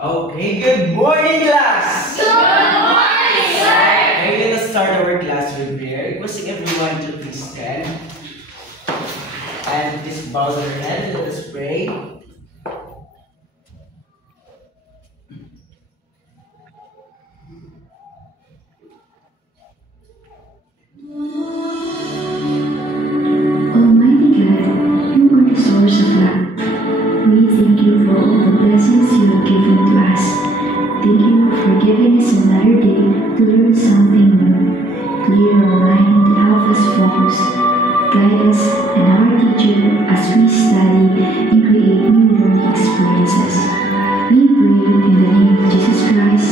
Okay, good morning, class! Good morning, sir! Okay, let us start our class with prayer. Requesting everyone to please stand. And please bow their head. Let us pray. Almighty God, you are the source of life. We thank you for all the blessings you have given to us. Thank you for giving us another day to learn something new. Clear our mind and help us focus. Guide us and our teacher as we study and create new learning experiences. We pray in the name of Jesus Christ.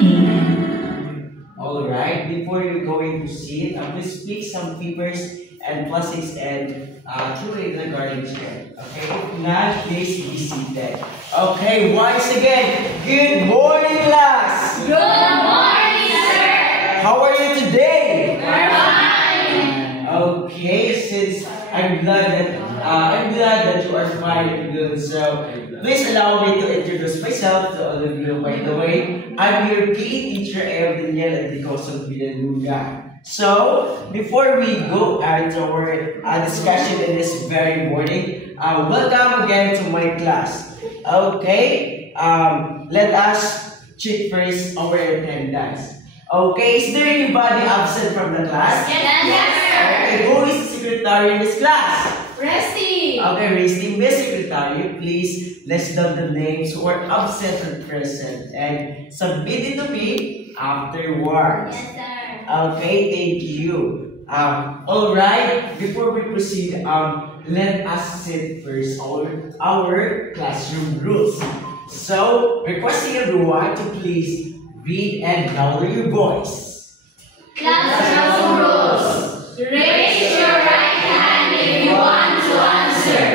Amen. Alright, before you're going to sit, please pick some papers and plastics and throw it in the garden chair. Okay? If not, please be seated. Okay, once again, good morning, class! Good morning, sir! How are you today? We're fine! Okay, since I'm glad that you are fine and good. So please allow me to introduce myself to all of you. By the way, I'm your PE teacher. I am Daniel Anticoso Villanueva. So before we go into our discussion in this very morning, welcome again to my class. Okay, let us check first our attendance. Okay, is there anybody absent from the class? Yes, Okay, who is the secretary in this class? sir! Resty! Okay, Resty, Miss Secretary, please list down the names who are absent and present and submit it to me afterwards. Yes, sir! Okay, thank you. Alright, before we proceed, let us set first our classroom rules. So, requesting everyone to please read and lower your voice. Classroom rules. Raise your right hand if you want to answer.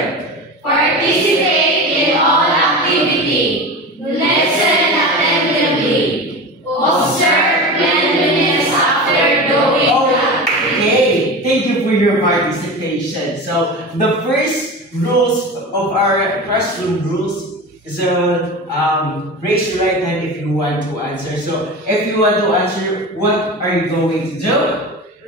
Participate in all activity. Listen attentively. Observe cleanliness after doing that. Okay, thank you for your participation. So, the first rules of our classroom rules is raise your right hand if you want to answer. So, if you want to answer, what are you going to do?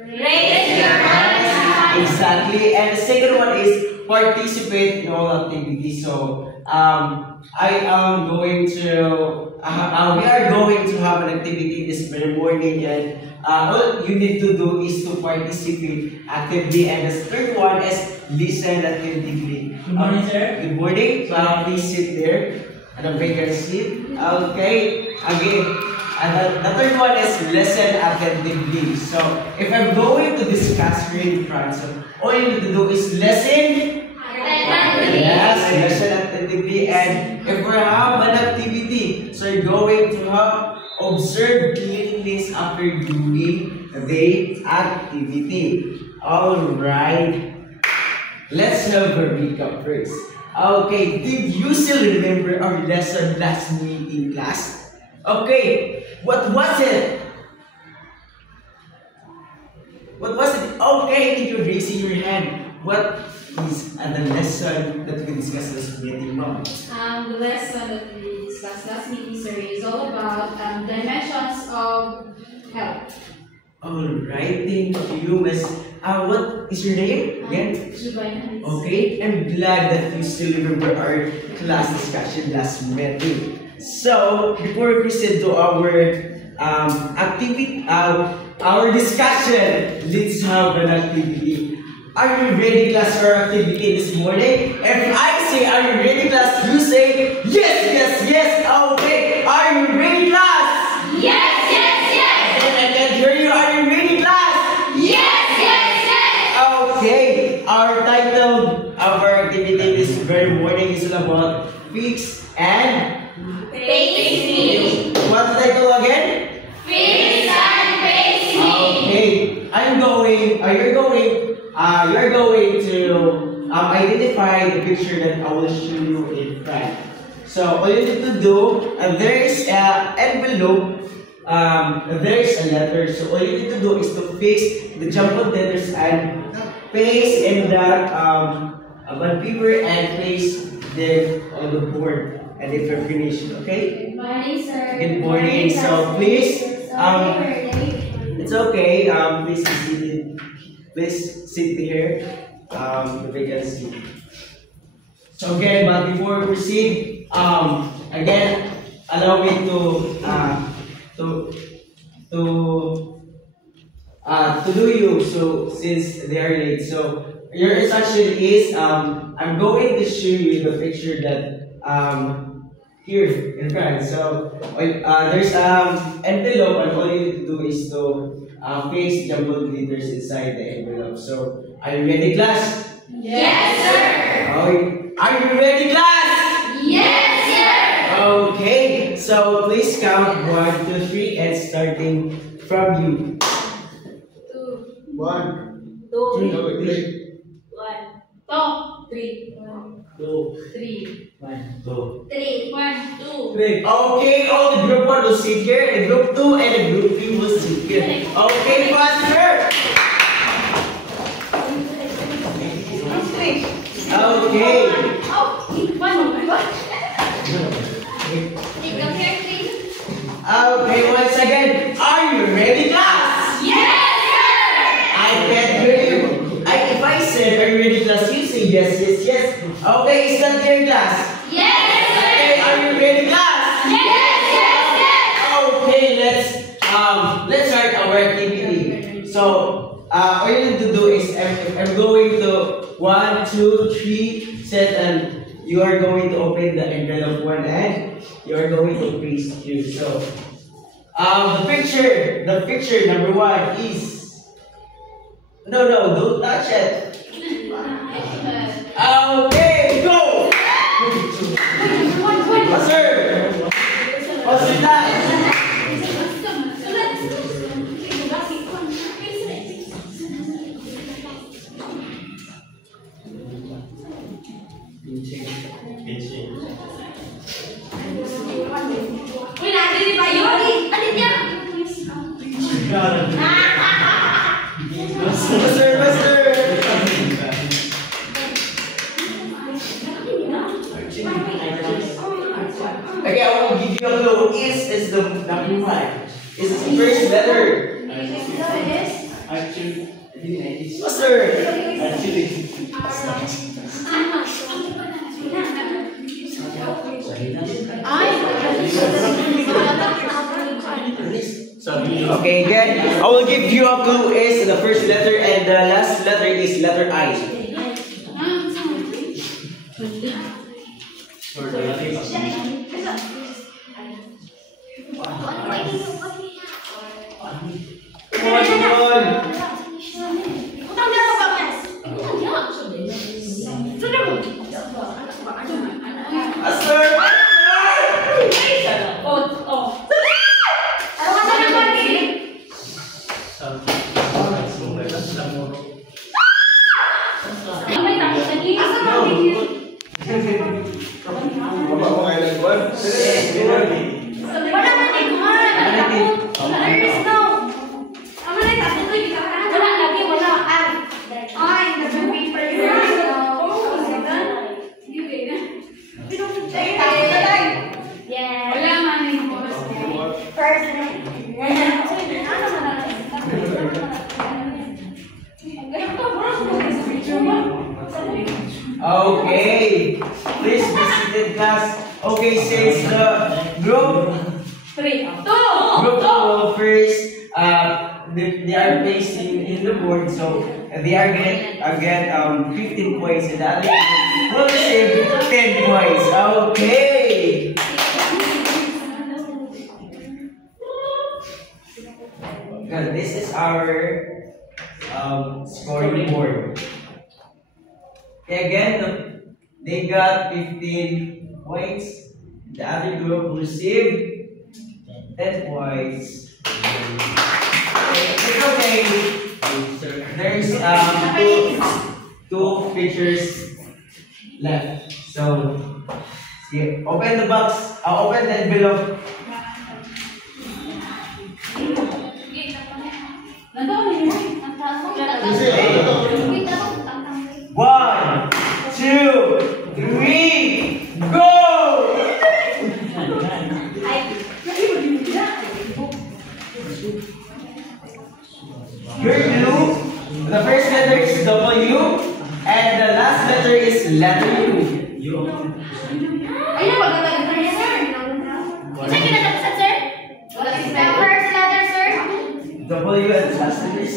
Raise your right hand. Exactly. And the second one is participate in all activities. So, I am going to, we are going to have an activity this very morning, and all you need to do is to participate actively. And the third one is listen attentively. Good morning, sir. Good morning. Please sit there at a vacant seat. Okay. Again. And the third one is listen attentively. So, if I'm going to discuss here in front, so all you need to do is listen. Attentively. Yes, listen attentively. And if we have an activity, so you're going to have observe cleanliness after doing the activity. Alright. Let's have a recap first. Okay, did you still remember our lesson last meeting class? Okay, what was it? What was it? Okay, I think you're raising your hand. What is the lesson that we discussed last meeting, Mom? The lesson that we discussed last meeting, sir, is all about dimensions of health. Alright, thank you, Miss. What is your name again? Jubaina. Okay, I'm glad that you still remember our class discussion last meeting. So, before we proceed to our activity, our discussion, let's have an activity. Are you ready, class, for our activity this morning? If I say, are you ready, class, you say, yes, yes, yes. Okay, are you ready, class? Yes, yes, yes! And I can hear you. Are you ready, class? Yes, yes, yes! Okay, our title of our activity this very morning is all about fix and Face me. what's the title again? Fix and face me. Okay, you're going to identify the picture that I will show you in front. So all you need to do, there is an envelope, there is a letter. So all you need to do is to fix the jumbled letters and paste in that bond paper and place them on the board. and if you're finished, okay? Good morning, sir. Good morning. So please, Sorry, it's okay. Please be seated. Please sit here. The vacancy. So again, but before we proceed, again, allow me to do you. So since they are late, so your instruction is I'm going to show you the picture that here in front. So there's envelope, and all you need to do is to paste jumbled letters inside the envelope. So are you ready, class? Yes, sir. Are you ready, class? Yes, sir. Okay. So please count 1, 2, 3, and starting from you. 1, 2, 3, 2, 3, 2, 3, 1, 2. 3. 1, 2. Okay, all the group 1 will sit here, the group 2 and the group 3 will sit here. Okay, faster! Okay. Okay, once again, are you ready, class? Yes, I can't hear you. If I said, are you ready, class? You say yes, yes, yes. Okay, is that clear, class? sir. Yes, Okay, are you ready, class? Yes, Okay, let's start our activity. So, all you need to do is I'm going to 1, 2, 3 set, and you are going to open the envelope 1 and you are going to paste here. So, the picture number 1 is no, don't touch it. Okay, go. Sir, what's your time? Uy, nanti di Pak Yori. Aditya. Master. Okay, I will give you a clue. Is the number 5. Is the first letter. Master. Okay, again, I will give you a clue. Is the first letter and the last letter is letter I. Come on. Master. Okay, please be seated, class. Okay, since the group 2 first, they are placed in the board, so they are get 15 points, and the other will receive 10 points. Okay. Because this is our scoring board. Okay, again, they got 15 points. The other group received 10 points. It's okay. There's two pictures left. So, see, open the box. Open the envelope. One, two, three, go! Ayun, maganda ka rin, sir. Isa kinatapusan, sir? Wala si The first letter, sir? W at last letters.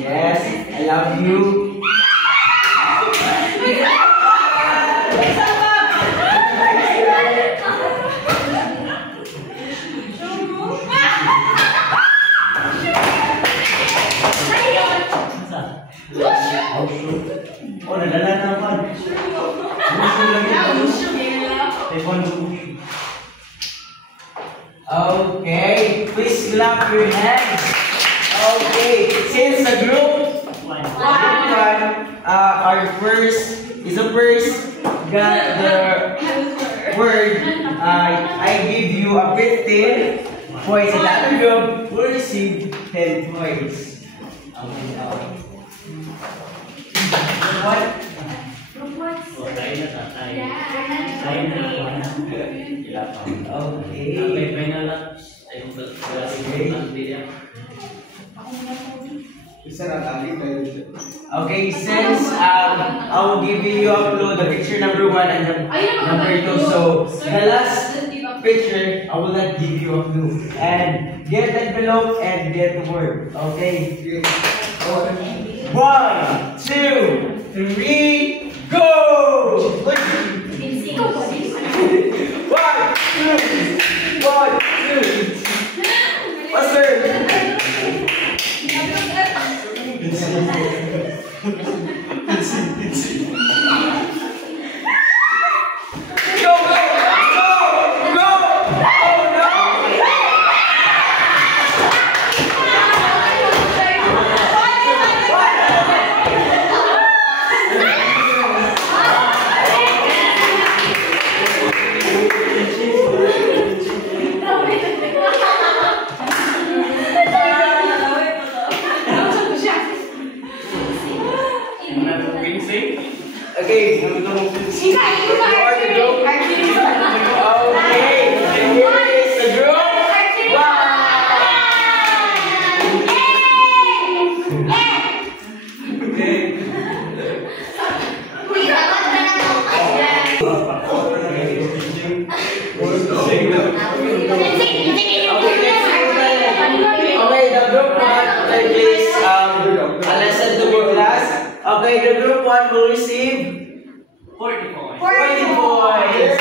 Yes, I love you. Oh, nadala na ako. Okay, please clap your hands. Okay, since the group one, our first got the word. I give you a 15 points. And the other group will receive 10 points. What? Okay, since I will give you upload the picture number 1 and the number 2. So the last picture I will not give you a clue. And get the envelope and get the word. Okay. 1, 2, 3, go! 1, 2, 1, 2. What's there? Okay, here is the group. Okay, the group 1, please, a lesson to your class. Okay, the group 1 will receive 40 points. 40 points.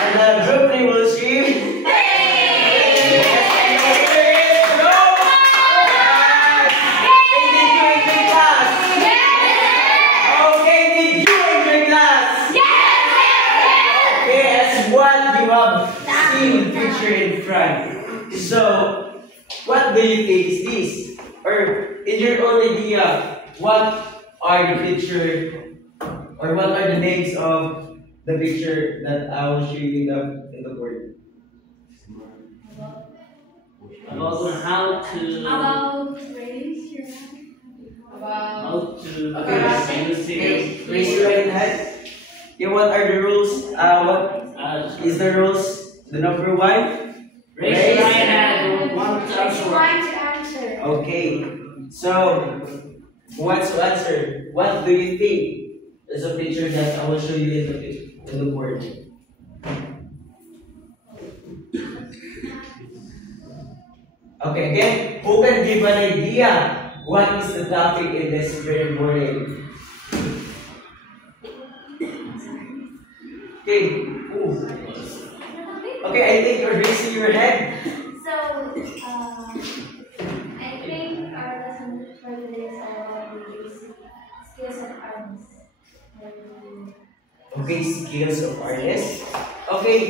And the group 3 will receive in front. So, what do you think is this? Or in your own idea, what are the picture or what are the names of the picture that I will show you in the board? About how to raise your hand. About how to Okay, raise your right hand. Yeah, what are the rules? What is the rules? The number 1? raise your right hand. Trying to answer. Okay, so who wants to answer? What do you think is a picture that I will show you in the board? Okay, again, who can give an idea what is the topic in this very morning? Okay, who? Okay, I think you're raising your hand. So, I think our lesson for today is about the skills of artists. Okay, skills of artists. Okay,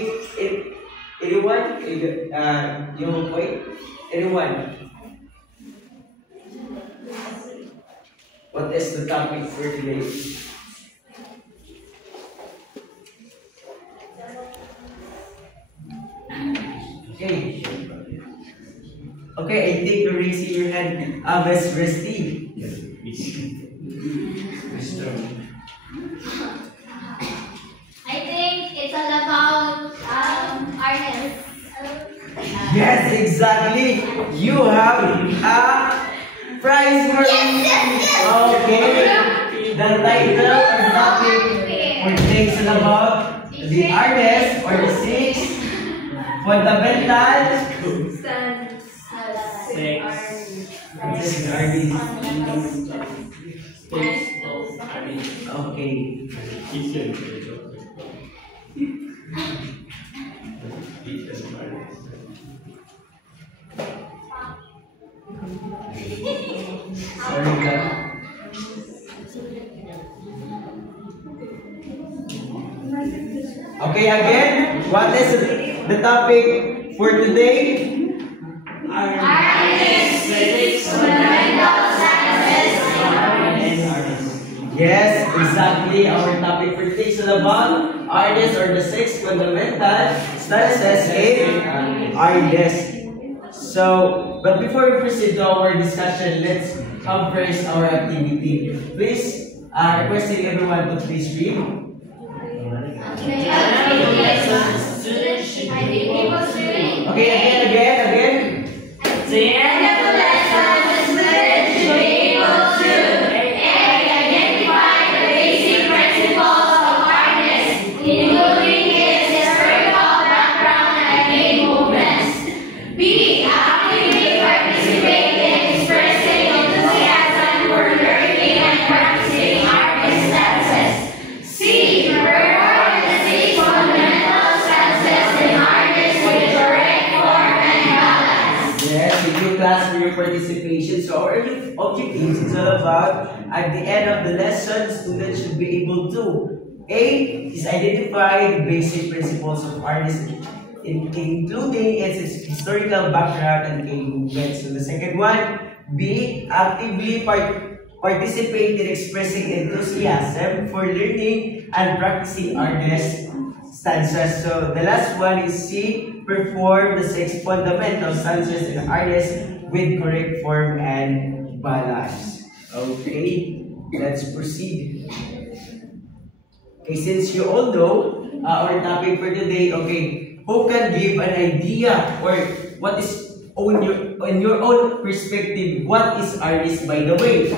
anyone? You point? Anyone? What is the topic for today? Okay. Okay, I think you're raising your hand. Miss Risty. Yes, exactly. You have a prize for me. Okay. The title or topic for today is about the artist or the six fundamental okay. Sorry, God. Okay, again, what is the topic for today? Yes, exactly. Our topic for today is all about artists or the six fundamental statuses in artists. So, but before we proceed to our discussion, let's have first our activity. Please, requesting everyone to please read. Okay, again. The end of the lesson, the student should be able to identify the basic principles of artists, including its historical background and main movements. B. Actively participate in expressing enthusiasm for learning and practicing artist stances. C. Record the six fundamental stances in artists with correct form and balance. Yes, thank you class for your participation. So our objectives is all about at the end of the lesson, students should be able to A is identify the basic principles of artists, including its historical background and main movements. So the second one, B, actively participate in expressing enthusiasm for learning and practicing artist stanzas. So the last one is C, perform the six fundamental stanzas in artists with correct form and balance. Okay, let's proceed. Okay, since you all know our topic for today, okay, who can give an idea or what is on your own perspective, what is artist by the way?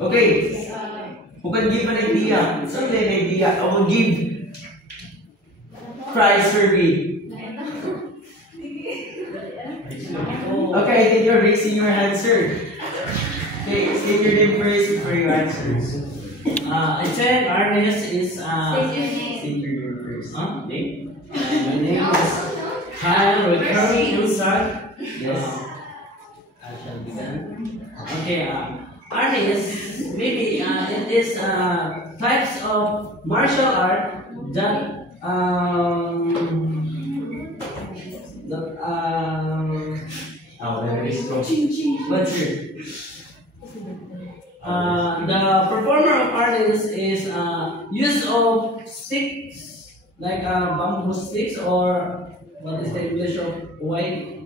Okay, who can give an idea? It's only an idea. I will give prize for me. Okay, I think you're raising your hand, sir. Okay, state your name first before you answer. I said artist is State your name first. name. My name is Kyle recurring inside. Yes. I shall begin. Okay, artist maybe it is types of martial art that There is no. what's it? The performer of artists is use of sticks like bamboo sticks or what is the English of white?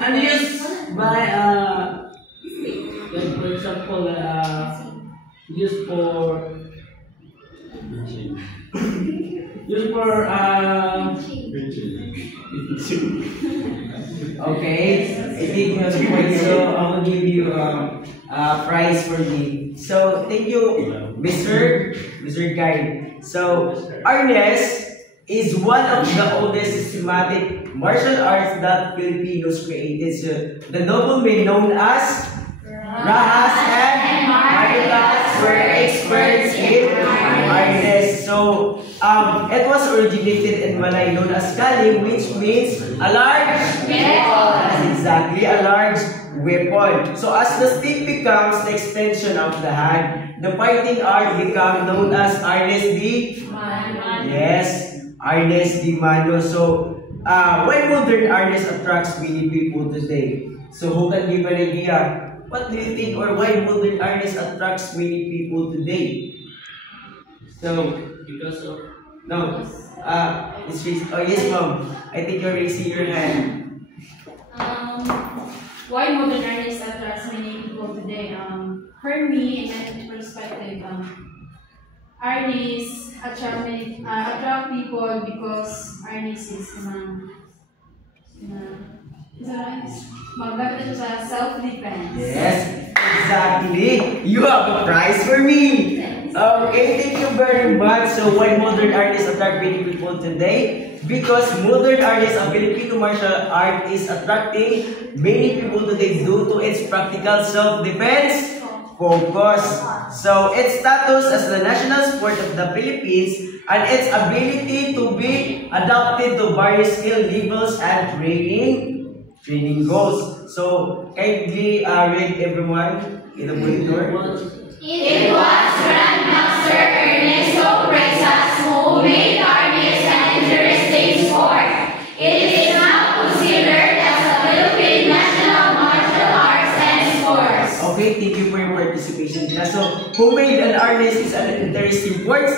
And used by like for example used for Okay, I think you have the point, so I will give you a prize for me. So thank you, Mr. Guy. So artist is one of the oldest systematic martial arts that Filipinos created. So the noblemen known as Rahas and Marilas were experts in artists. So it was originated in Malay known as Kaling, which means a large weapon. That's exactly a large weapon. So as the stick becomes the extension of the hand, the fighting art becomes known as Artes di Mano. Yes, Artes di Mano. So why modern artists attracts many people today? So who can give an idea? What do you think, or why modern artists attracts many people today? So because of no, it's oh yes, ma'am. I think you're raising your hand. Why modern artists attracts many people today? For me, in my perspective, arnis attract people because arnis is maganda siya sa self-defense. Yes, exactly. You have a prize for me. Okay, thank you very much. So why modern artists attract many people today? Because modern artists of Filipino martial art is attracting many people today due to its practical self-defense focus. So its status as the national sport of the Philippines and its ability to be adapted to various skill levels and training goals. So kindly read everyone in the monitor. It was Grandmaster Ernesto Presas who made arnis an interesting sport. It is now considered as a Philippine national martial arts and sports. Okay, thank you for your participation. So, who made an arnis is an interesting sport?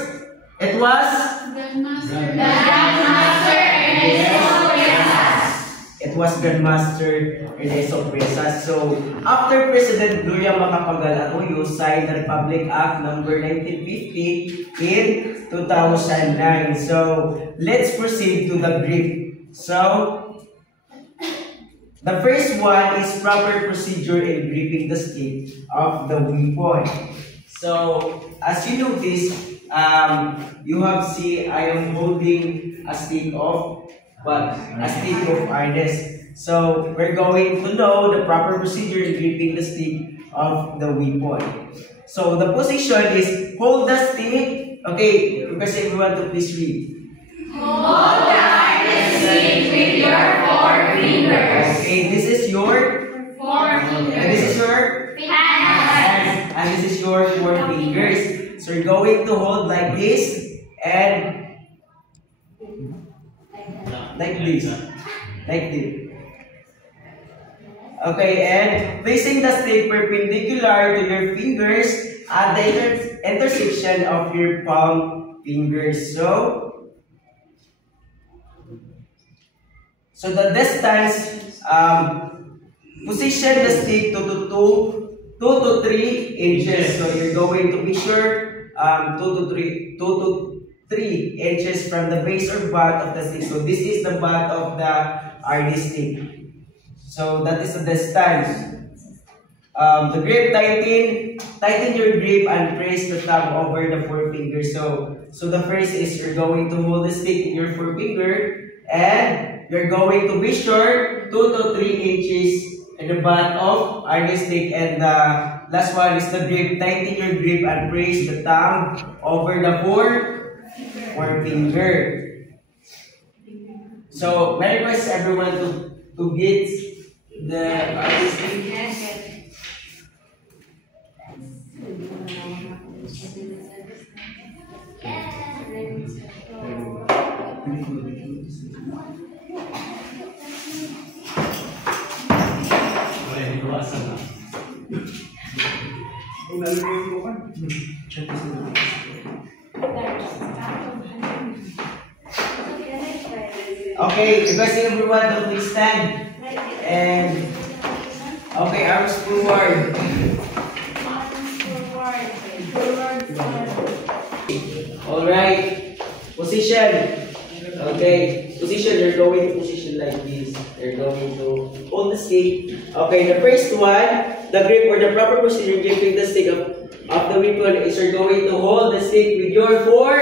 It was Grandmaster. Grandmaster Ernesto Presas. It was Grandmaster Ernesto Presas. So, after President Gloria Macapagal Arroyo signed the Republic Act number 1950 in 2009. So, let's proceed to the grip. So, the first one is proper procedure in gripping the stick of the weapon. So, as you notice, you have seen I am holding a stick of arnis. So, we're going to know the proper procedure in gripping the stick of the weapon. So, the position is hold the stick. Okay, request everyone to please read. Hold the arnis stick with your four fingers. Okay, this is your and this is your Hands. and this is your four fingers. So, you're going to hold like this and like this. Okay, and placing the stick perpendicular to your fingers at the intersection of your palm fingers. So the distance, position the stick to 2 to 3 inches. So you're going to be sure 2 to 3 inches from the base or butt of the stick. So this is the butt of the RD stick. So that is the distance. The grip, tighten your grip and press the thumb over the forefinger. So the first is you're going to hold the stick in your forefinger and you're going to be sure 2 to 3 inches in the butt of RD stick. And the last one is the grip. Tighten your grip and press the thumb over the forefinger. So, may I request everyone to get the artistic. Okay, requesting everyone to please stand. And okay, arms forward. Alright. Position. Okay. Position, you're going to position like this. You're going to hold the stick. Okay, the first one, the grip or the proper procedure gripping the stick of the weapon is you're going to hold the stick with your four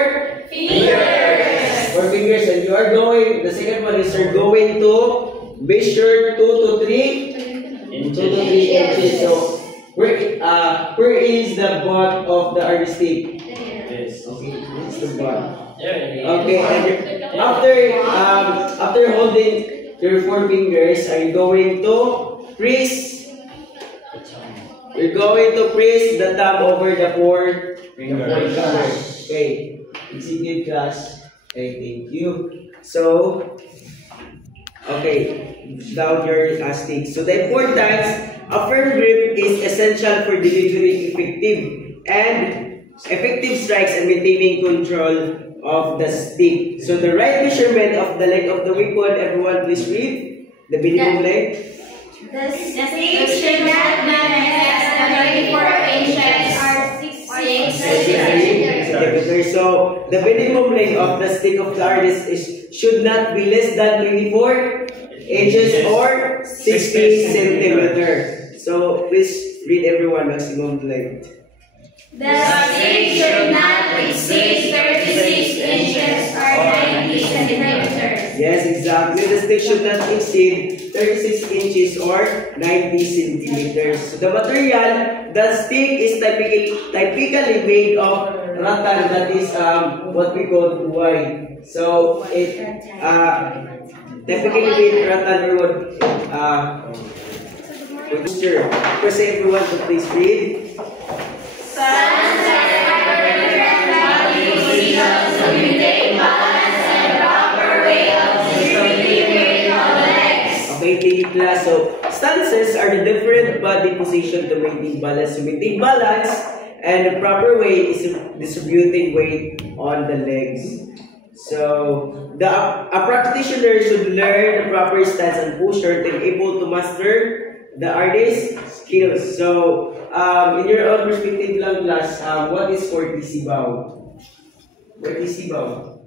fingers. Four fingers, and you are going, the second one is you're going to measure 2 to 3 inches. So, where is the butt of the RD stick? Yes. Okay, this is the butt. Okay, and after holding your four fingers, are you going to press? You're going to press the thumb over the four fingers. Okay, execute class. Okay, thank you. So, okay, down your stick. So the importance, a firm grip is essential for delivering effective strikes and maintaining control of the stick. So the right measurement of the length of the weapon, everyone please read the minimum length. The stick should not be less than 24 inches or 6 The Okay, so the minimum length of the stick of the artist should not be less than 24 inches or 60 centimeters. So please read everyone maximum length. The stick should not exceed 36 inches or 90 centimeters. Yes, exactly. The stick should not exceed 36 inches or 90 centimeters. So the material, the stick is typically made of rattan, that is what we call buhay. So it typically made rattan or what texture. First everyone to please read. Stands are different body positions to maintain balance and proper way of distributing weight on the legs. Okay, thank you class. So stances are the different body position to maintain balance. To maintain balance, and the proper way is distributing weight on the legs. So a practitioner should learn the proper stance and posture to be able to master the artist's skills. So in your own perspective lang class, what is Fortisi bow? Fortisi bow.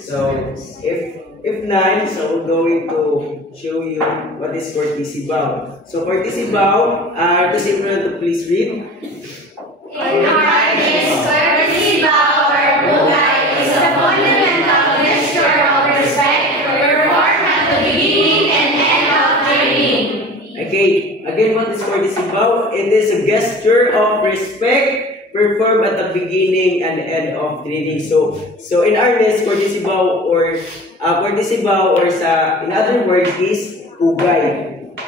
So if none, so we're going to show you what is Fortisi bow. So Fortisi bow, to please read. In artist, courtesy bow or bugay is a fundamental gesture of respect performed at the beginning and end of training. Okay, again, what is courtesy bow? It is a gesture of respect performed at the beginning and end of training. So in artist, courtesy bow or in other words is bugay.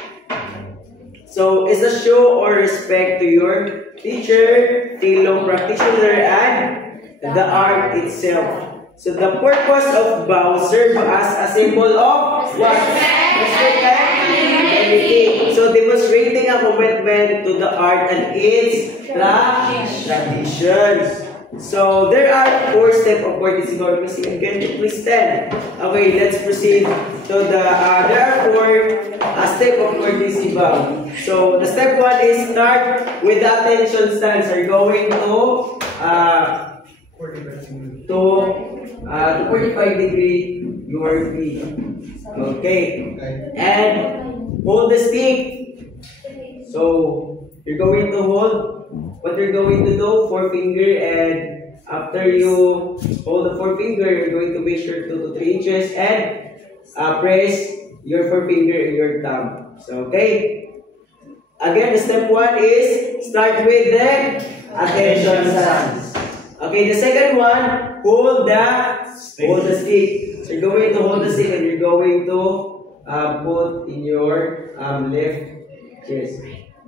So it's a show or respect to your teacher, fellow practitioner, and the art itself. So the purpose of bow serves as a symbol of what? Respect and unity. So demonstrating a commitment to the art and its traditions. So there are 4 steps of courtesy bow. Again, please stand. Okay, let's proceed to the. There are 4 steps of courtesy bow. So the step 1 is start with the attention stance. Are going to 45 degree your feet. Okay, and hold the stick. So you're going to hold. What you're going to do, 4 finger, and after you hold the 4 finger, you're going to measure 2 to 3 inches and press your 4 finger in your thumb. So okay. Again, the step 1 is start with the attention stance. Okay, the second one, hold the stick. So you're going to hold the stick and you're going to put in your left chest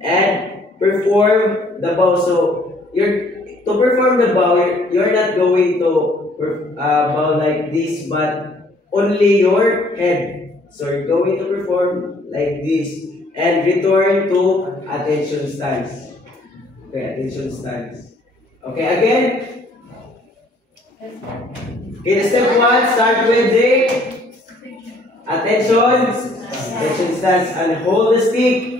and perform the bow. So to perform the bow, you're not going to bow like this, but only your head. So you're going to perform like this and return to attention stance. Okay, attention stance. Okay, again. Okay, the step 1, start with the attention stance and hold the stick.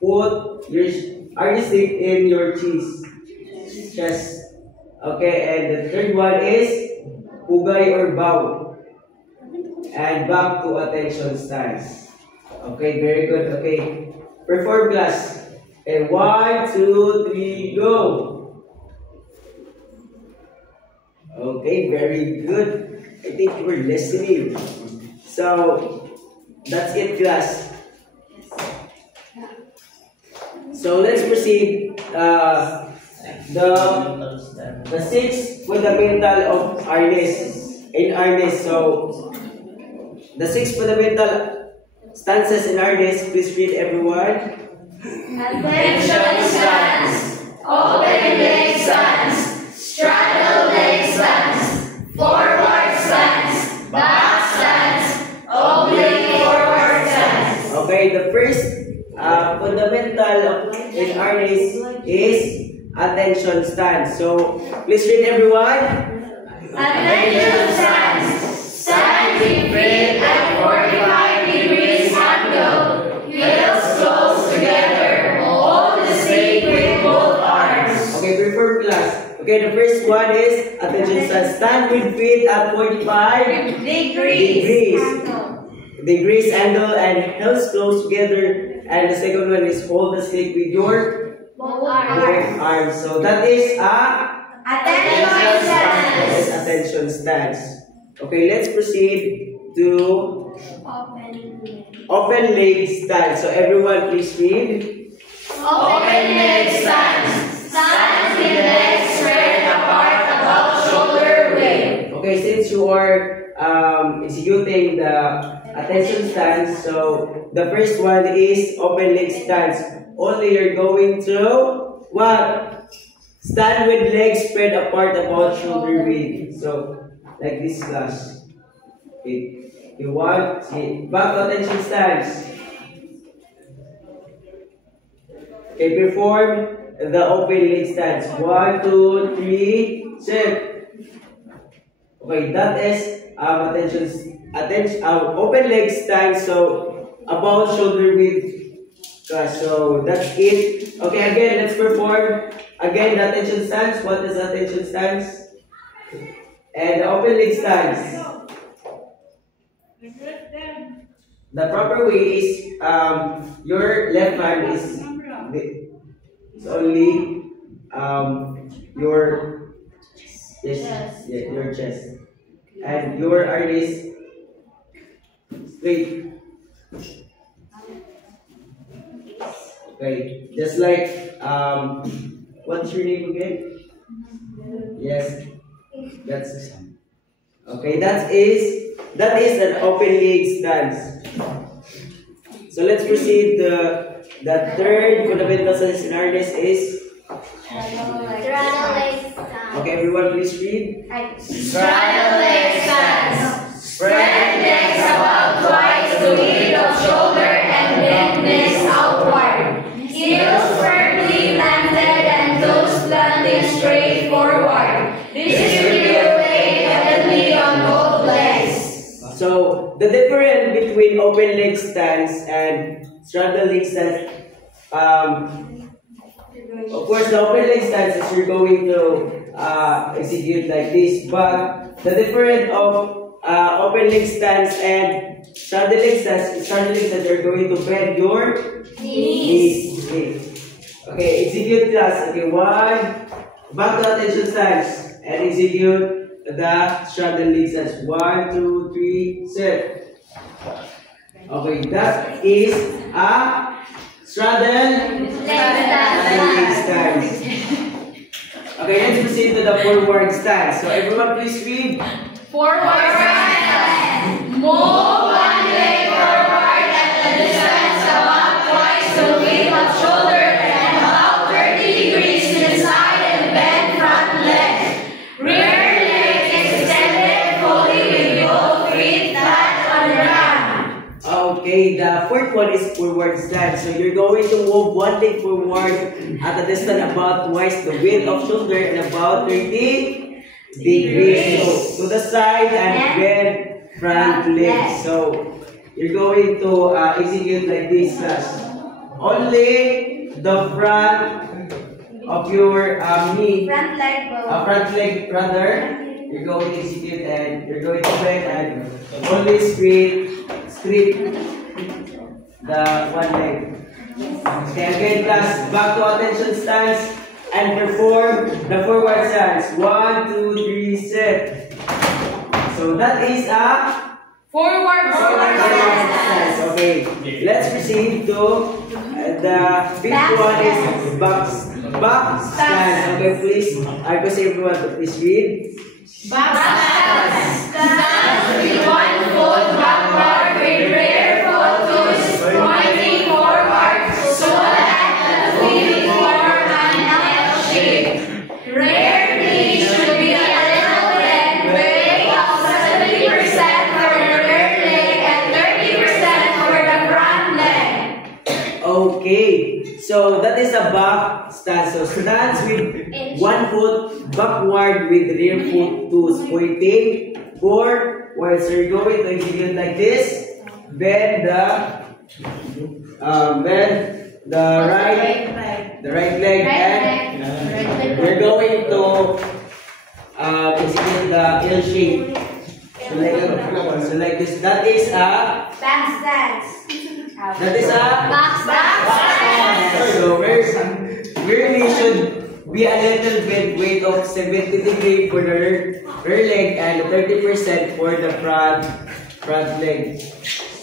Put your stick in your chest. Okay, and the third one is bugay or bow. And back to attention stance. Okay, very good. Okay, perform class. Okay, 1, 2, 3, go. Okay, very good. I think you were listening. So that's it, class. So let's proceed. The 6 fundamental of artist in artist. So the 6 fundamental stances in artist. Please read everyone. Attention stance, open leg stance, straddle leg stance, forward stance, back stance, oblique forward stance. Okay, the first fundamental in artist is attention stance. So please read everyone. Attention stance, stand in feet at 45 degrees angle, heels close together, hold the stick with both arms. Okay, perform class. Okay, the first one is attention stance. Stand with feet at 45 degrees angle and heels close together. And the second one is hold the stick with your Both both arms. So that is attention stance. Okay, let's proceed to open leg stance. So everyone please read. Open leg stance. Stand with legs spread apart above shoulder width. Okay, since you are executing the attention stance, so the first one is open leg stance. Only you're going to what? Stand with legs spread apart about shoulder width. So like this class. Okay. You want back to attention stance. Okay, perform the open leg stance. 1, 2, 3, set. Okay, that is open leg stance. So about shoulder width. So that's it. Okay, again, let's perform again the attention stance. What is the attention stance? And the open leg stance. The proper way is your left hand is only your your chest, and your arm is straight. Okay, just like what's your name again? Yes, that's okay. That is an open leg stance. So let's proceed. The third fundamental scenario is straddle leg stance. okay. Everyone, please read. Straddle leg stance. Spread legs about twice the width of shoulder and bend knees outward. Heels firmly planted and toes planted straight forward. Distribute weight evenly on both legs. So the difference between open leg stance and straddle leg stance, of course, the open leg stance is you're going to execute like this, but the difference of open leg stance and straddle leg stance, you're going to bend your knees. Okay, execute class. Okay, 1, back to attention stance and execute the straddle leg stance. 1, 2, 3, set. Okay, that is a straddle leg stance. Okay, let's proceed to the forward stance. So everyone please read. Forward stance. Move one leg forward at a distance about twice the width of shoulder and about 30 degrees to the side and bend front leg. Rear leg extended fully with both feet flat on the ground. Okay, the fourth one is forward stance. So you're going to move one leg forward at a distance about twice the width of shoulder and about 30 degrees. So to the side and bend front leg. So you're going to execute like this class. Only the front of your knee, Front leg rather, you're going to execute and you're going to bend and only straight the one leg. Okay, again class, back to attention stance and perform the forward stance. 1, 2, 3, set. So that is a Forward stance. Okay, let's proceed to the fifth one is back stance. Okay, please, I request everyone to please read. Back stance. Stand with one foot backward with rear foot toes pointing forward so that the feet form an L shape. Rear knee should be a little bent, weight of 70% for the rear leg and 30% for the front leg. Okay, so that is a back stance. So stance with one foot backward with rear foot toes pointing forward. So you're going to execute like this. Bend the right leg and we're going to is a Back stance. that is a Back stance. so we really should be a little bit weight of 70 degree for the rear leg and 30% for the front leg.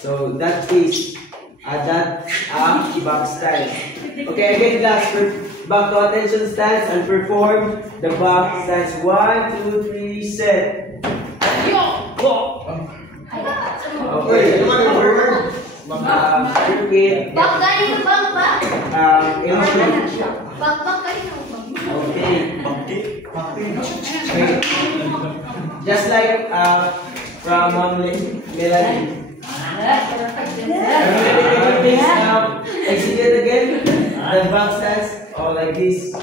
So that is that back stance. Okay, again class, back to attention stance and perform the back stance. 1, 2, 3, set. Okay, repeat. Back tayo, back. Back kayo. Okay. Just like from Melanie. Execute again. The back stance or like this.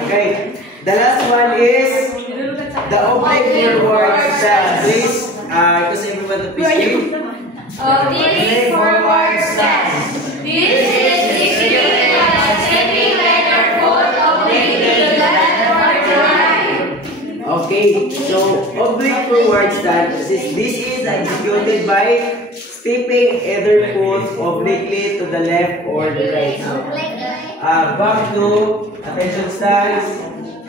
Okay. The last one is the oblique forward stance. Please, because everyone to please. Oblique forward stance. This is executed by stepping leg or foot oblique to the left or to right. Okay, so oblique forward stance. This is executed by stepping either foot obliquely to the left or the right. Back to attention stance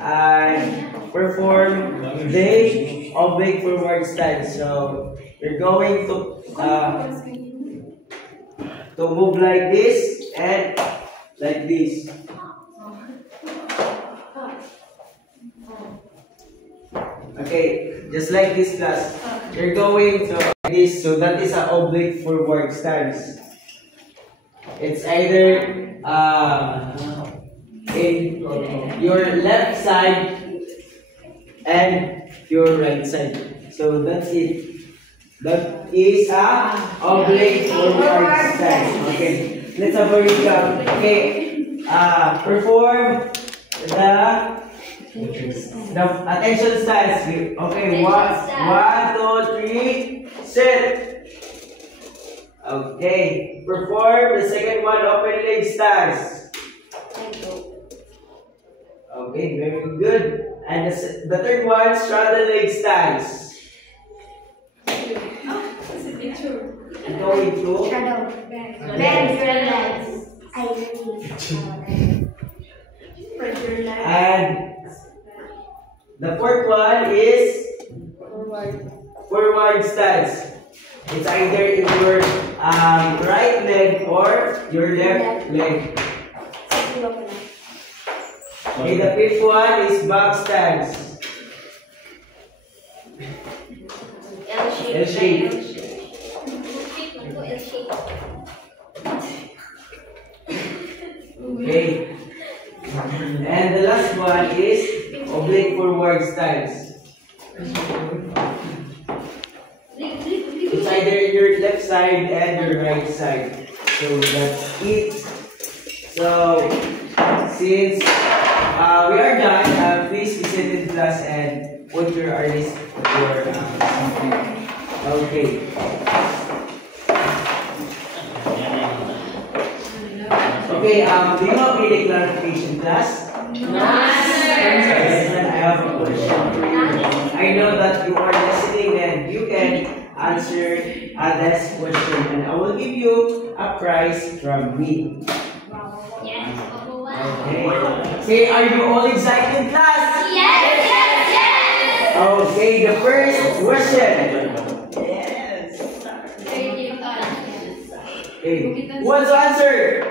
and perform the oblique forward stance. So you're going to move like this and like this. Okay, just like this class. You're going to like this. So that is an oblique forward stance. It's either in your left side and your right side. So that's it. That is a oblique forward stance. Okay, let's have a recap. Okay, perform the attention stance. Okay, one, 2, 3, set. Okay, perform the second one, open leg stance. Okay, very good. And the third one, straddle leg stance. Going to Bend your legs. and the fourth one is forward stance. It's either in your right leg or your left leg. Okay, the fifth one is back stance. L shape. Okay. And the last one is oblique forward stance. It's either your left side and your right side. So that's it. So since we are done, please be seated in class and put your artist for okay. Okay, do you have any clarification, class? No, sir. I have a question. I know that you are listening and you can answer this question, and I will give you a prize from me. Okay. Okay, are you all excited, class? Yes. Okay, the first question. Okay, who wants to answer?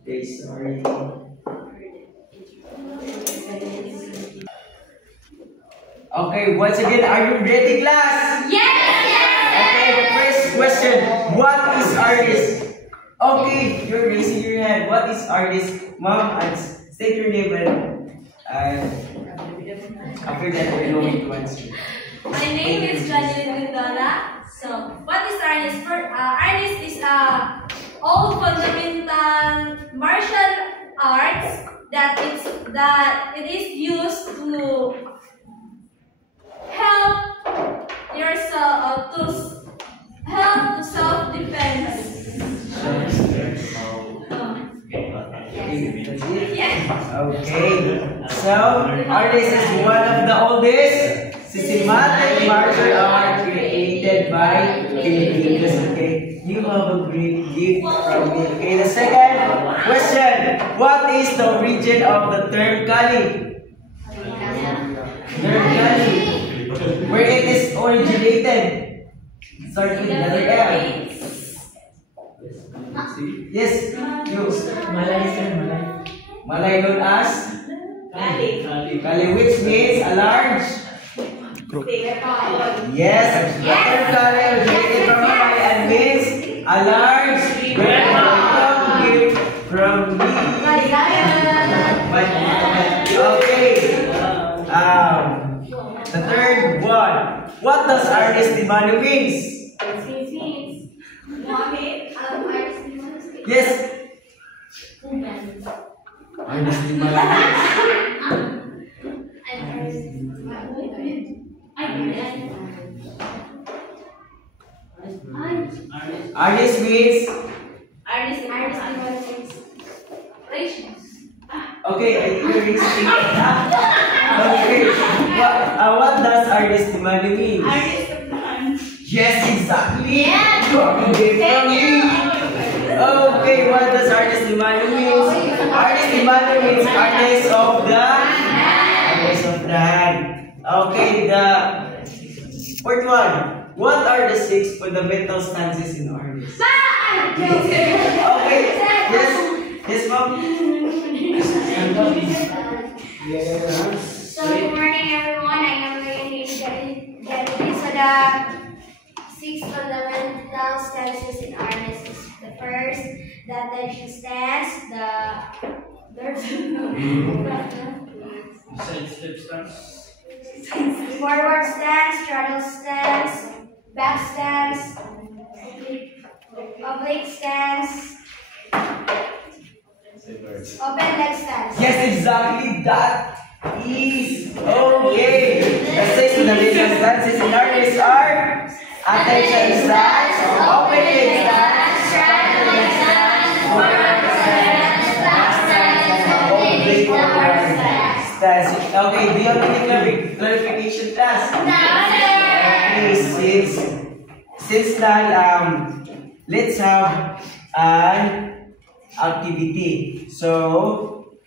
Okay, sorry. Okay, once again, are you ready, class? Okay, the first question. What is artist? Okay, you're raising your hand. What is artist? Mom, state your name and after that we're going to answer. My name is Janine Mendola. So, what is artist? Artist is all fundamental martial arts that it is used to help yourself to help to self-defense. Okay. So, artist is one of the oldest systematic martial art created by Filipinos. Okay. You have a great gift from me. Okay. The second question. What is the origin of the term Kali? Term Kali. Where it is originated? Start with letter M. Yes, you. Malay known as? Kali, which means a large? Yes, the term Kali originated from Malay and means a large gift from me. Okay. The third one. What does artist Dimano means? Yes. Artist Dimano artist means? Okay, I think you're mixing it up. Okay. What does artist Dimano mean? Yes, exactly. Okay, from me. Okay, what does artist Dimano mean? Artist Dimano means artist of the hand. Okay, the fourth one. What are the 6 fundamental stances in artist? Okay, yes, yes, ma'am. So good morning everyone, I am Leonie Gaddy. So the 6 fundamental stances in artist is the first, the attention stance, forward stance, straddle stance, back stance, oblique stance, open leg stance. Yes, exactly. That is okay. The 6 fundamental stances in artist are attention stance, open leg stance, straddle leg stance, forward stance, back stance, oblique stance. Okay, do you have any clarification class? Okay, since that, let's have an activity. So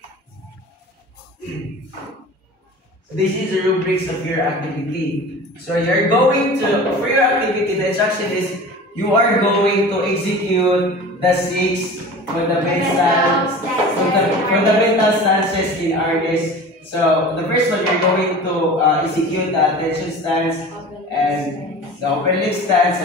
this is the rubrics of your activity. So you're going to, for your activity, the instruction is you are going to execute the 6 fundamental stances in artist. So the first one, you're going to execute the attention stance and the open leg stance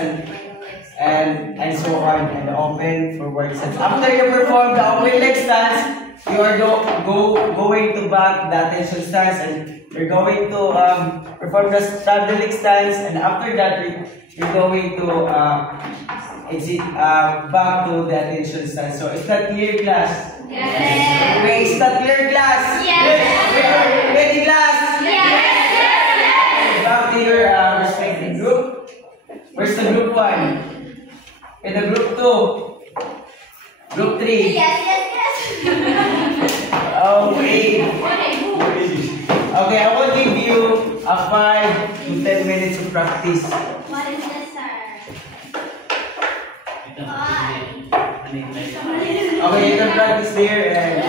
and so on, and the open forward stance. After you perform the open leg stance, you are going to back the attention stance, and you're going to perform the straddle leg stance, and after that you're going to exit back to the attention stance. So is that clear, class? Yes. Wait, is that clear, class? Yes. Ready, class? Yes. Back to your respective group. Where's the group 1? And the group 2? Group 3? Yes. Okay. Okay, I will give you a 5 to 10 minutes of practice. What is this, sir? Okay, you can practice there, and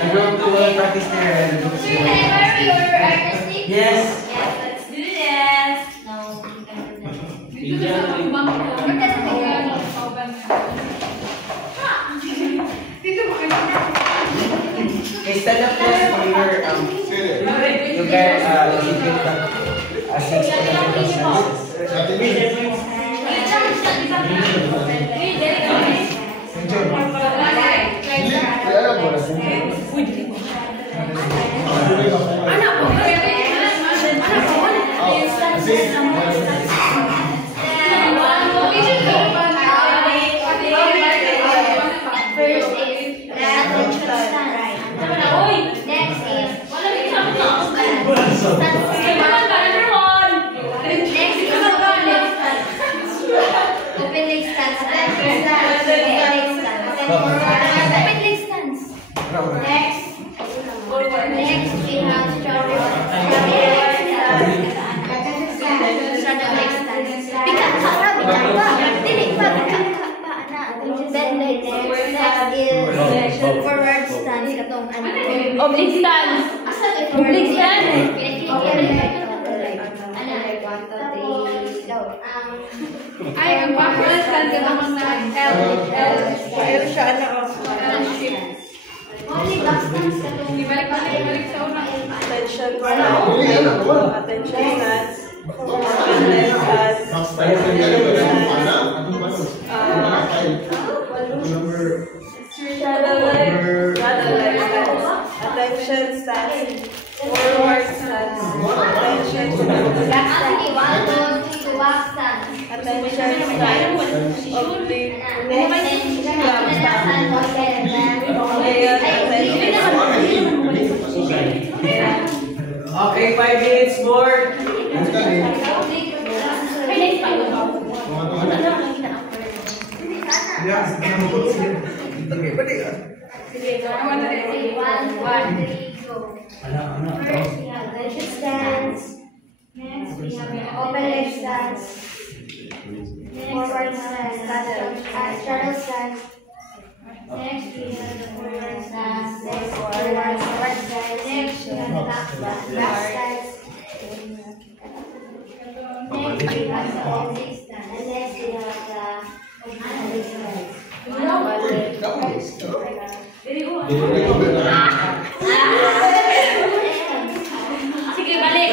the group 2 will practice there, and the group 3 will practice there. Yes. Yes, let's do this. No, we can Okay, stand up first for your, you can execute the 6 fundamental stances. Next. Public stance. Public stance. Ay, ang backward stand ka naman na L. Pero siya ano. Ibalik sa una. Attention stance. Attention stance. Forward stance. Attention stance. Attention stance. Oblique. Okay, 5 minutes more. First, we have attention stance. Next, we have open leg stance. Forward stance, straddle stance. Next, we have the forward stance. Next, forward stance. Next, we have the back stance. Next, we have the oblique stance. And next, we have the oblique stance. Sige, balik.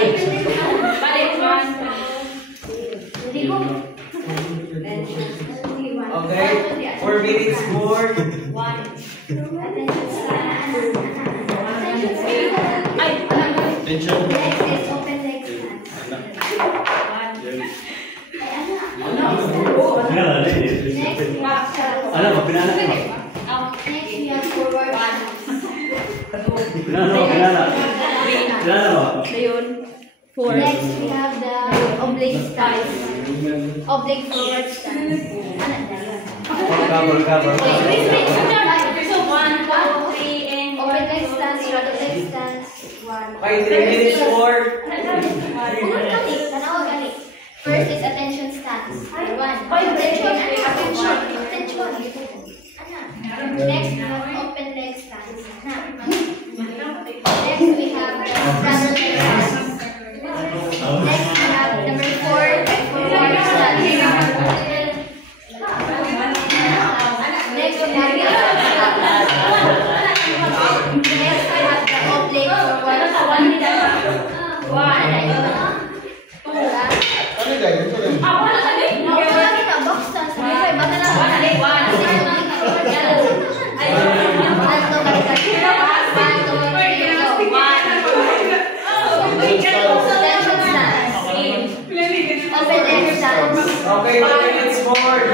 Balik. Okay, 4 minutes more. Next is open leg stance. Next, we have straddle stance. Next, we have forward stance. Next, we have the oblique stance. Oblique forward stance. So 1, 2, 3, and Open leg stance, straddle leg stance. 1. Okay, 3 minutes more. First is attention stance. 1. Attention. Next, we have open leg stance. Next, we have the straddle leg stance. Next, we have number 4, forward stance. Next, we have the oblique forward Okay, 2 minutes more.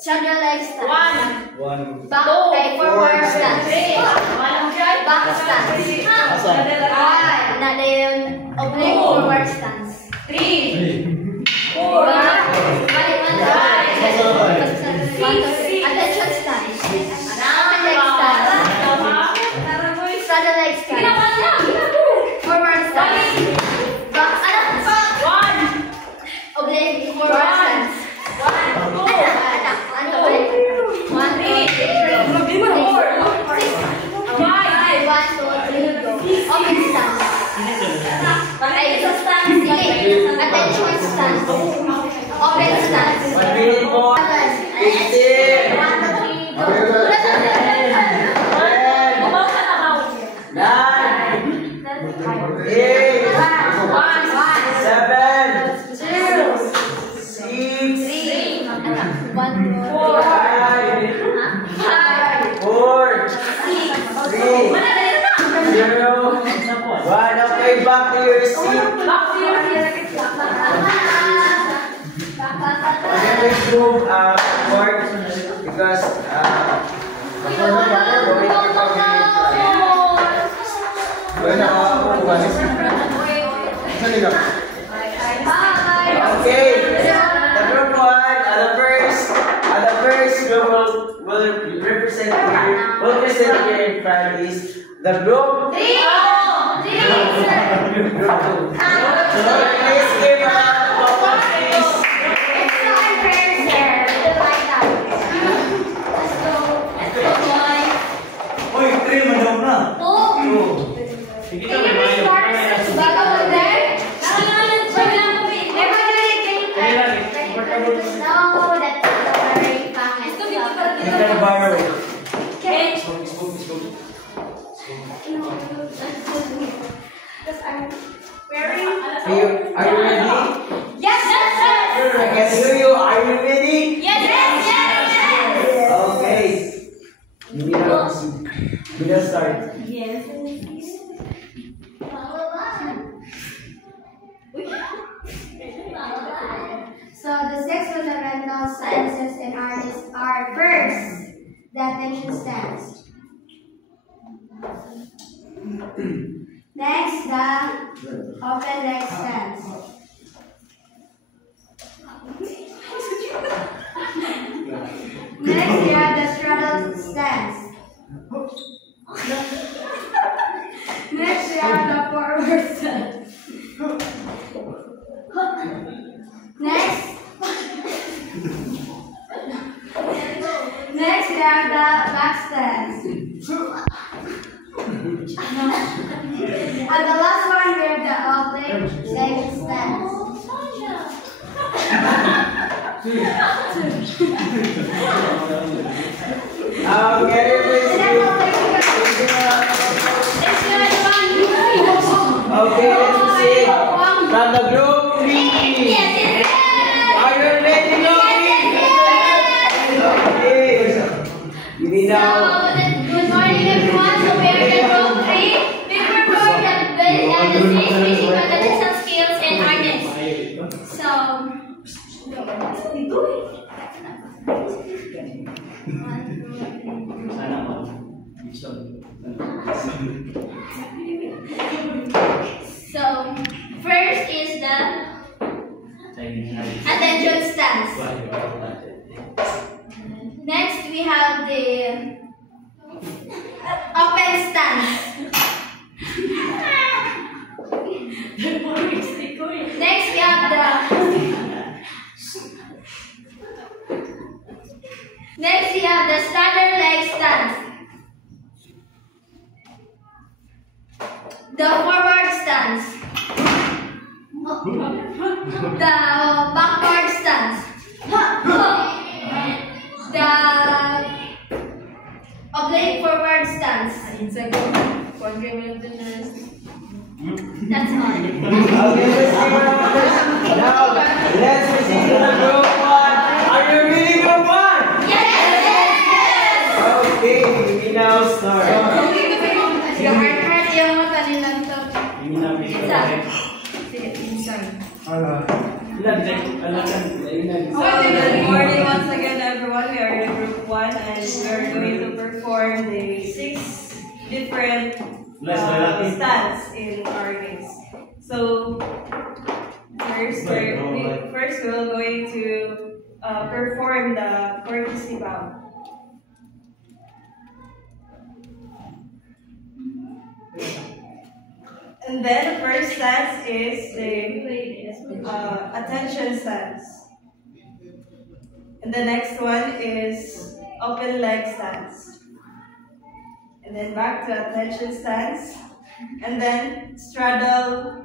Straddle leg stance. 1. Back, forward stance. Back stance. Another yun, oblique forward stance. 3, 4. Attention stance. Open leg stance. Straddle leg stance. Forward stance. Back stance. Oblique forward stance. 1 minute more. 15. 1. Okay, back to your seat. Let's move forward because Bye. Okay. The group one, the first group will represent here in front is the group. Group two. Please give a applause, please. Uy, 3 madam na. Sige na, may mayo. Are you ready? Yes, yes, yes. I can hear you. Are you ready? Yes, yes, yes, yes. Okay. We will start. Yes. So the six fundamental sciences and artists are first, the attention stance. Next, the open leg stance. Next, we have the straddle stance. Next, we have the forward stance. Next, we have the back stance. And the last one, we have the oblique leg stance. Okay, please. Okay, let's proceed. From the group three. Are you ready, Loki? Okay. Give me now. Good morning, everyone. So we are in group 3. We perform the basic fundamental skills and artists. So, first is the attention stance. Next, we have the open stance. Next, we have the standard leg stance. The forward stance. The backward stance. The oblique forward stance. That's all. Okay, let's see what others. Now, let's proceed to the group one. Are you ready, group one? Yes, yes, yes. Okay, we now start. Yung hard yung mata nilang to. Good morning once again, everyone. We are in group 1 and we are going to perform the 6 different stands in our games. So, first we're going to perform the courtesy bow. And then the first stance is the attention stance. And the next one is open leg stance. And then back to attention stance. And then straddle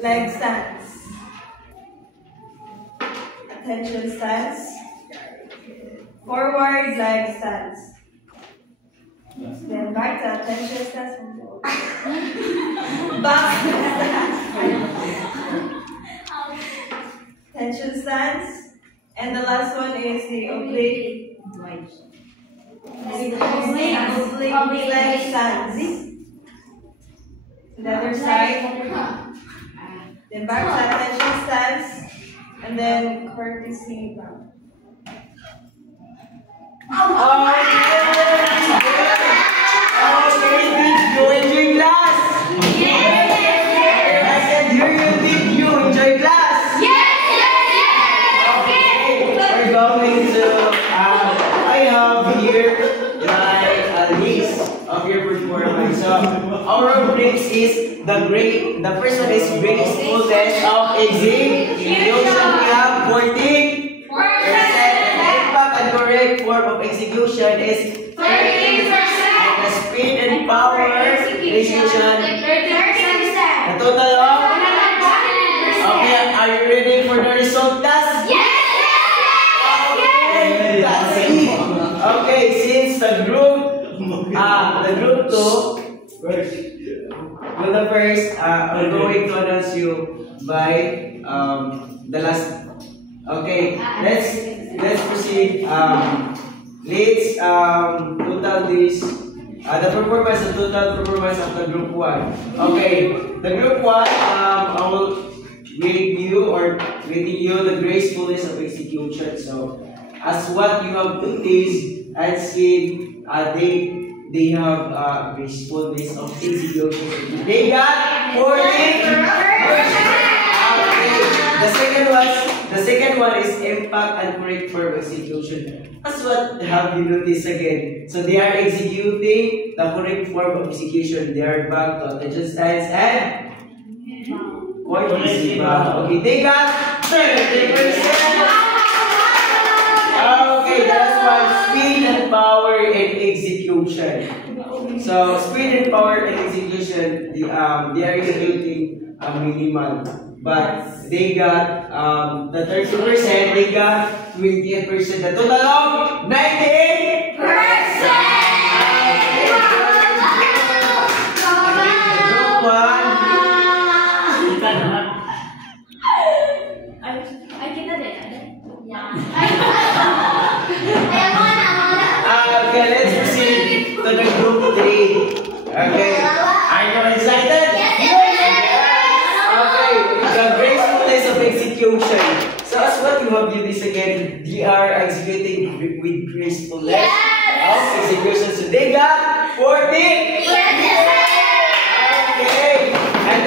leg stance. Attention stance. Forward leg stance. Then back to attention stance. Back stance. Attention stance. And the last one is the oblique leg stance. The other side. Then back to attention stance. And then courtesy bow. Okay, did you enjoy class? I said, you did you enjoy class? going to, I have here my list of your performance. So, our rubrics is the first one is gracefulness of execution. We have 40%. Impact and correct form of execution is 30%. And the speed and power execution, 30%. The total of? Okay, are you ready for the result, class? Yes! Okay, that's it. Okay, since the group 2 will the first, I'm going to announce you by the last. Okay, let's proceed. Let's total this. The total performance of the group 1. Okay, the group 1, I will rating you the gracefulness of execution. So, as what you have noticed and seen, they have gracefulness of execution. They got 40%. The second one is impact and correct form execution. That's what have you noticed again. So they are executing the correct form of execution. They are back to attention styles and okay, they got 30%. Okay, that's one. Speed and power and execution. So speed and power and execution, they are executing a minimal. But they got the 30%, they got 28%. The total of 98%. Group 1. Okay, let's proceed to the group 3. Okay, are you excited? Execution. So as what you have viewed this again, they are executing with gracefulness of execution. So they got 40. Okay. And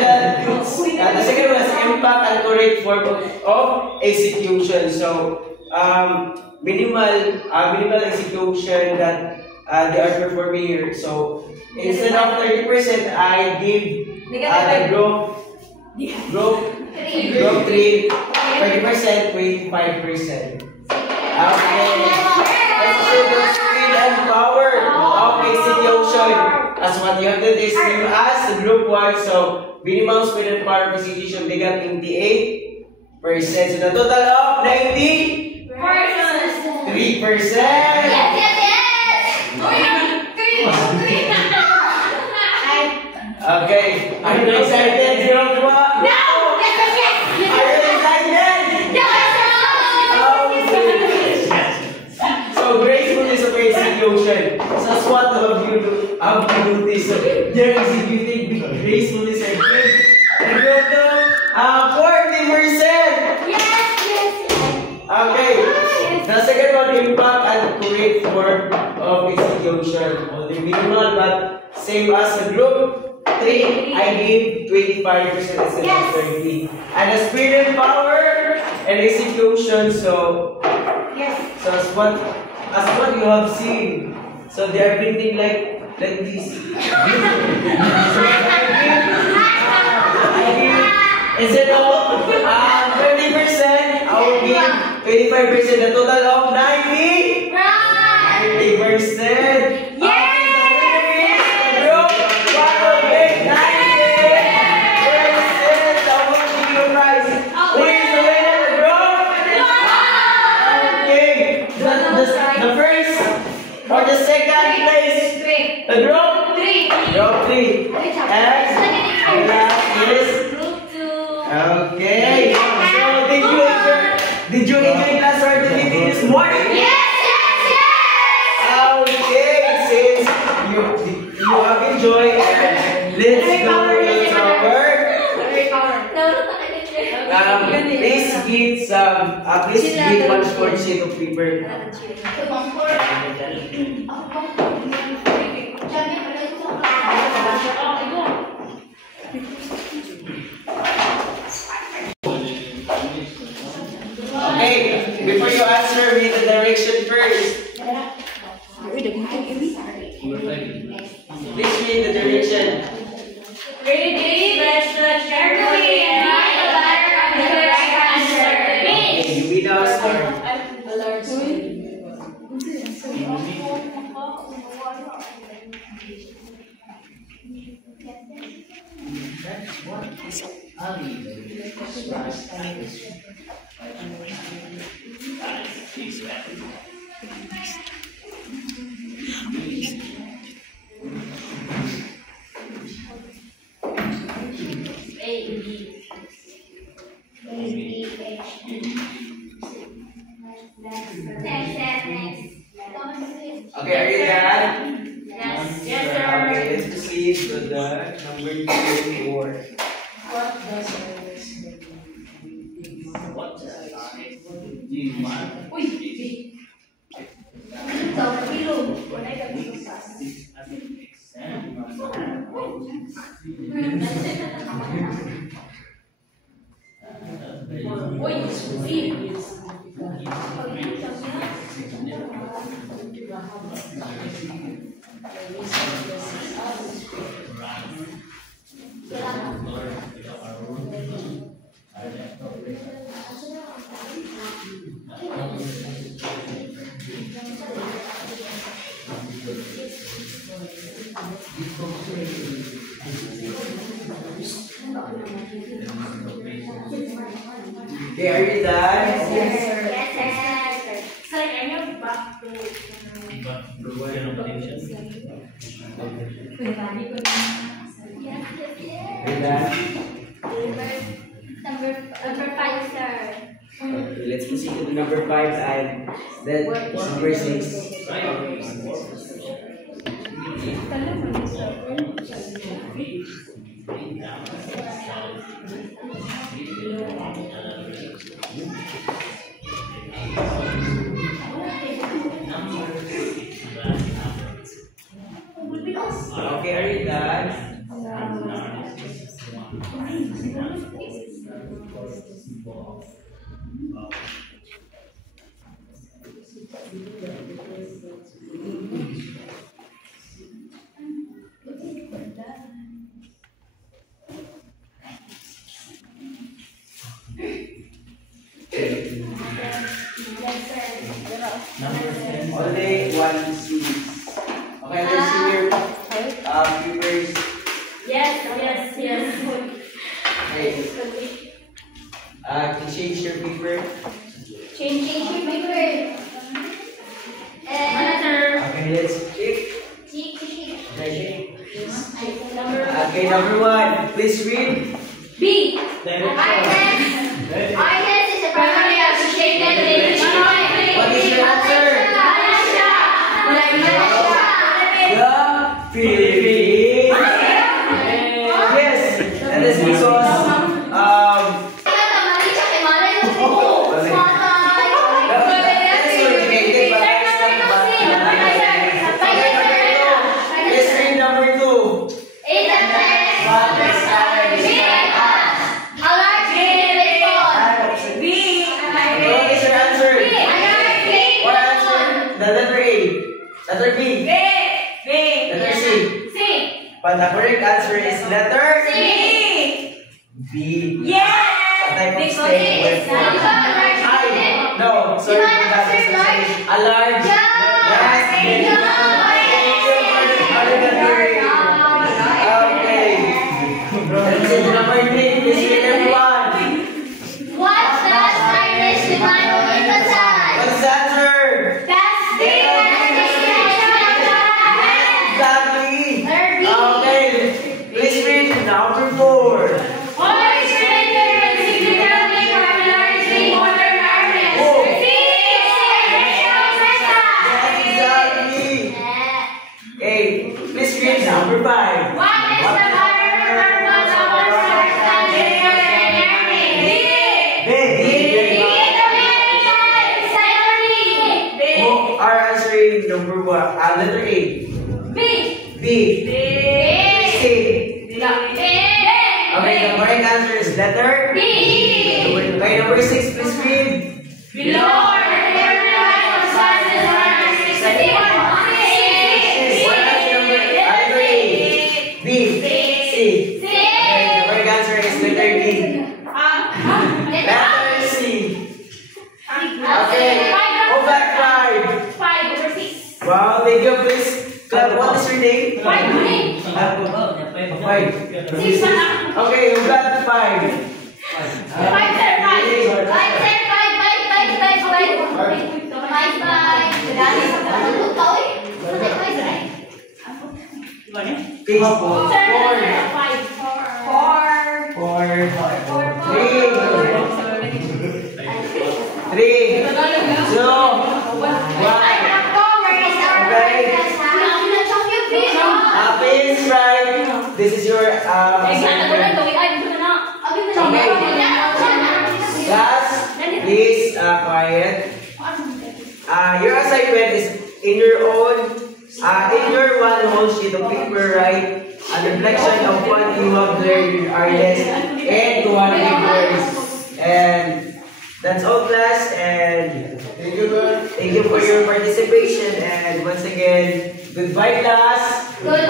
the second one is impact and correct form of execution. So minimal execution that they are performing here. So instead of 30%, I give the group 3, 30%, 25%. Okay. Let's show the speed and power of execution. As what you have to do is you ask the group 1, so minimum speed and power of execution, they got 28%. So the total of 90%. 3%. Okay. Are you excited, group 1? Execution. So that's what have you noticed. They're executing with gracefulness and good. And go to 40%. Okay. The second one, impact and correct form of execution. Only minimal, but same as the group 3. I give 25% instead of 30. And the speed and power and execution. So as what you have seen, so they are bending like this. So instead of 20%, I will give 25%. The total of 90%. For the second place, the group 3. And last is Group 2. okay. So did you enjoy class activity this morning? Yes! Okay, since you have enjoyed, let's go to our please give one short sheet of paper. Okay, Before you answer, read the direction first. Please read the direction. Read these directions carefully and write the letter of the correct answer. Okay, you read out start. Okay, are you done? Yes, sir. Okay, let's proceed to the number 24. Okay, are you done? So, I know back to Are you done? Number 5, sir. Okay, let's proceed to the number 5 and that is number 6. Okay, are you done? Only one series. Okay, let's see your papers. yes. Okay. Can you change your paper? Change your paper. Okay, let's check. Okay, number 1. Please read. B. Artist is a primary associated with What is your answer? The Philippines. Yes, and this is because let's read number 2. What is your answer? What answer? The letter A. Letter B. Letter C. But the correct answer is letter B. Yes! What type of steak went for? No, sorry, that is a large. Yes, okay. Let's see the number 3. Please read everyone. What does Irish define on emphasize? What's the answer? Exactly. Okay, please read number 4. What is related and significantly popularizing modern artists? Oh. Exactly. Okay, please read number 5. What is the primary purpose of our understanding modern artists? Who are answering number 1? Letter A. B. B. C. Okay, the correct answer is letter B. Okay, number 6, please read. Below are the characterized of sciences and arts. Letter A. B. C. Okay, the correct answer is letter D. Letter C. Okay, go back 5. 5 over 6. Wow, thank you, please. Clap, what is your name? 5. 5. 6 pa lang. Okay, go back 5. 5, sir. 5. 5, sir. 5. Page 4. 3, 2, 1. Please, right. This is your assignment. Class, please, quiet. Your assignment is in your one whole sheet of paper, right? A reflection of what you have learned are less and one words. And that's all, class. And thank you for your participation. And once again, goodbye, class. Goodbye.